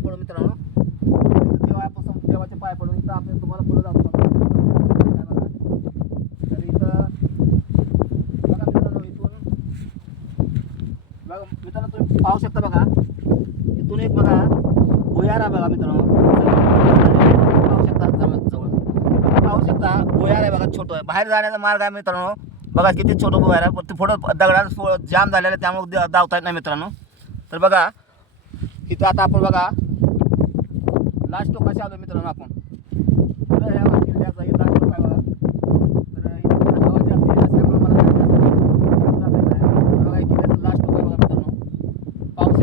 पाय पडू मित्रांनो. देवापासून देवाचे पाय पडू इथं आपण तुम्हाला पुढे दाखवतो तर इथं बघा मित्रांनो इथून बघा मित्रांनो तुम्ही पाहू शकता बघा. इथून एक बघा भुयारा बघा मित्रांनो. पाहू शकता जवळ जवळ. पाहू शकता भुयारा आहे बघा छोटो आहे. बाहेर जाण्याचा मार्ग आहे मित्रांनो. बघा किती छोटं भुयार आहे पण थोडं दगडात जाम झालेलं त्यामुळे धावता येत नाही मित्रांनो. तर बघा इथं आता आपण बघा लास्ट तो कशा आलो मित्रांनो आपण? तर ह्या काय लास्ट टोक बघा मित्रांनो. पाऊस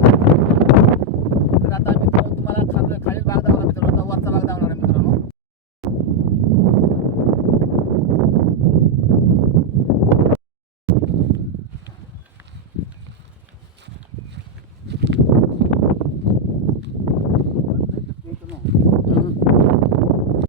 तर आता मित्रांनो तुम्हाला खाल खालील भाग दाखवला